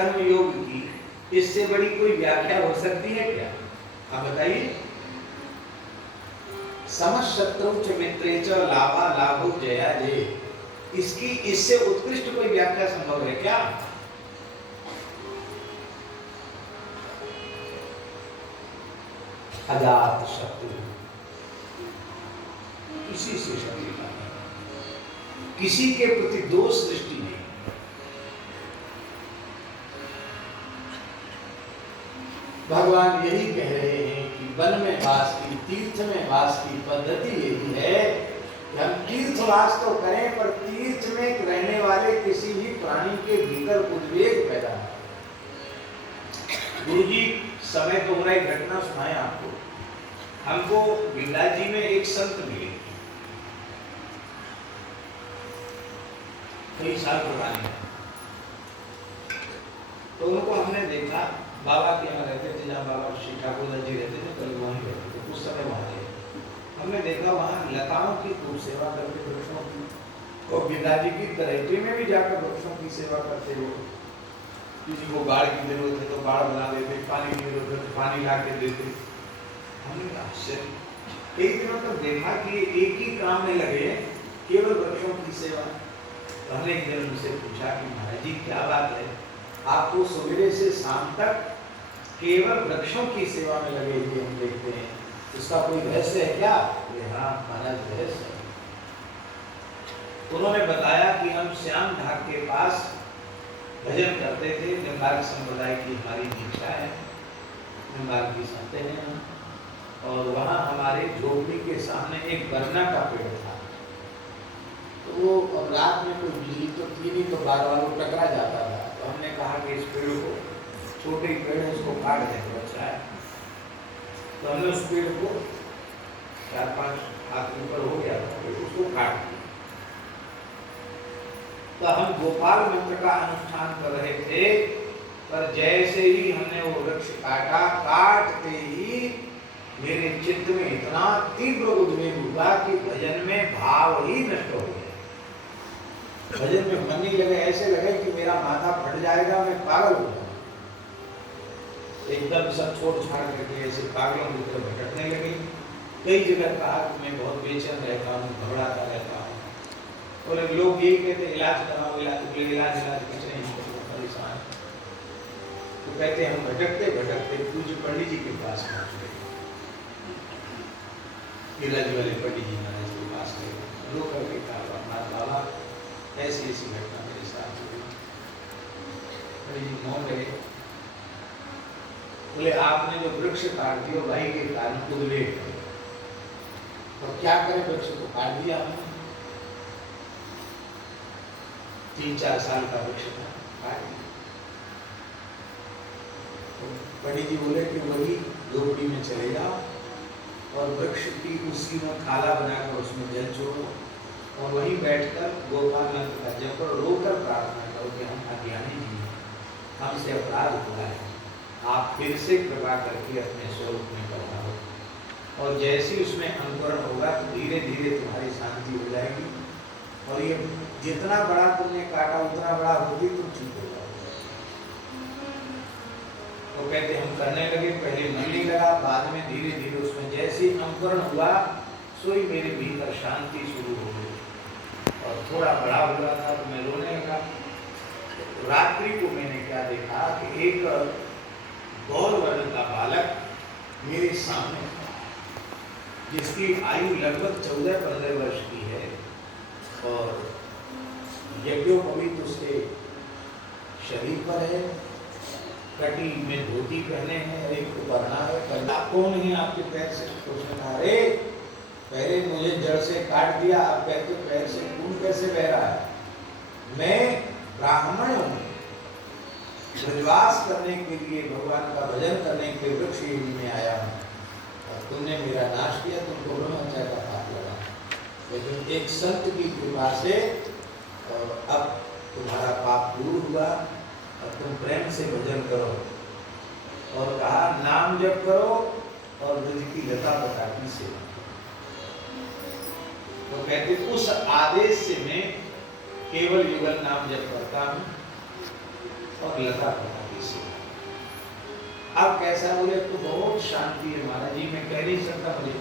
कर्म योग की इससे बड़ी कोई व्याख्या हो सकती है क्या? आप बताइए। समशत्रु च मित्रे च लाभा लाभो जया जय, इसकी इससे उत्कृष्ट कोई व्याख्या संभव है क्या? अजात शत्रु, किसी से शत्रुता नहीं, किसी के प्रति दोष दृष्टि नहीं। भगवान यही कह रहे हैं कि वन में वास की, तीर्थ में वास की पद्धति यही है कि हम तीर्थवास तो करें पर तीर्थ में रहने वाले किसी भी प्राणी के भीतर उद्वेग पैदा हो। गुरु जी समय तो हो रहा है, घटना सुनाए आपको। हमको गिरिराज जी में एक संत मिले, कई साल पुराने, तो उनको हमने देखा, बाबा के यहाँ रहते थे, जहाँ बाबा श्री ठाकुर जी रहते थे, कल वहीं रहते थे, उस समय वहाँ गए। हमने देखा वहाँ लताओं की खूब सेवा करते, वृक्षों की, और गिरिराज जी की तरेटे में भी जाकर वृक्षों की सेवा करते हो। किसी को बाढ़ की जरूरत है तो बाढ़ बना देते, पानी की जरूरत है तो पानी ला के देते। हमने आश्चर्य, एक दिनों तक देखा कि एक ही काम में लगे, केवल वृक्षों की सेवा। तो हमने एक दिन उनसे पूछा कि महाराज जी क्या बात है, आपको सवेरे से शाम तक केवल वृक्षों की सेवा में लगे हुए हम देखते हैं, इसका कोई रहस्य है क्या? हाँ महाराज रहस्य है। उन्होंने बताया कि हम श्याम ढाक के पास भजन करते थे, निम्बार्क संप्रदाय की हमारी दीक्षा है, निम्बार्क की संत हैं हम, और वहाँ हमारे झोपड़ी के सामने एक बरना का पेड़ था। तो वो अब रात में कोई बिजली तो थी नहीं, तो बार बार वो टकरा जाता था। तो हमने कहा कि इस पेड़ को, छोटे पेड़ है, उसको काट दें तो अच्छा है। तो हमने उस पेड़ को 4-5 हाथ ऊपर हो गया था, तो उसको काट दिया। तो हम गोपाल मंत्र का अनुष्ठान कर रहे थे, पर जैसे ही हमने वो वृक्ष काटा, काटते ही मेरे चित्त में इतना तीव्र उद्वेग हुआ कि भजन में भाव ही नष्ट हो गया। भजन में मन नहीं लगे, ऐसे लगे कि मेरा माथा फट जाएगा, मैं पागल हो जाऊंगा। एकदम सब छोड़ छाड़ करके ऐसे पागलों की तरह भटकने लगे। कई जगह कहा कि मैं बहुत बेचैन रहता हूँ, घबराता रहता हूँ। और लोग यही कहते इलाज कराओ, इलाज कुछ नहीं, परेशान। तो कहते हम भटकते भटकते पूज्य पंडित जी के पास पहुँच गए, गिरिराज वाले पंडित जी महाराज के पास गए। रो करके कहा बाबा ऐसी ऐसी घटना मेरे साथ हुई। पंडित जी मौन रहे। बोले आपने जो वृक्ष काट दिया भाई के कारण उद्वेग, और क्या करें, वृक्ष को काट दिया हमने, 3-4 साल का वृक्ष था, काट दिया। पंडित जी बोले कि वही झोपड़ी में चले जाओ और वृक्ष की उसी में थाला बनाकर उसमें जल छोड़ो, और वहीं बैठकर गोपाल मंत्र का जप करो, रोकर प्रार्थना करो कि हम अज्ञानी जी हैं, हमसे अपराध हुआ है, आप फिर से कृपा करके अपने स्वरूप में पधारो। और जैसे ही उसमें अंकुरण होगा तो धीरे धीरे तुम्हारी शांति हो जाएगी, और ये जितना बड़ा तुमने काटा उतना बड़ा होगी तुम ठीक हो जाओगे। तो कहते हम करने लगे, पहले मन नहीं लगा, बाद में धीरे धीरे उसमें जैसे ही अंकुरण हुआ सोई मेरे भीतर शांति शुरू हो गई, और थोड़ा बड़ा हुआ था तो मैं रोने लगा। रात्रि को मैंने क्या देखा कि एक गौर वर्ण का बालक मेरे सामने था, जिसकी आयु लगभग 14-15 वर्ष की है, और यज्ञोपवीत उसके शरीर पर है, कटी में धोती पहने हैं, एक उपरना है। कौन है आपके पैर से? उसने कहा अरे पहले मुझे जड़ से काट दिया, अब कहते पैर से खून कैसे बह रहा है? मैं ब्राह्मण हूँ, ब्रजवास करने के लिए, भगवान का भजन करने के लिए वृक्ष में आया हूँ, और तुमने मेरा नाश किया, तुमको ब्रह्मचर्य का पाप लगा। लेकिन एक संत की कृपा से अब तुम्हारा पाप दूर हुआ, और तुम प्रेम से भजन करो। और कहा नाम जप करो और ब्रज की लता पता की सेवा। तो कहते उस आदेश से मैं केवल युगल नाम जप करता हूँ, और लता पता की सेवा। अब कैसा बोले तो बहुत शांति है महाराज जी, मैं कह नहीं सकता, मुझे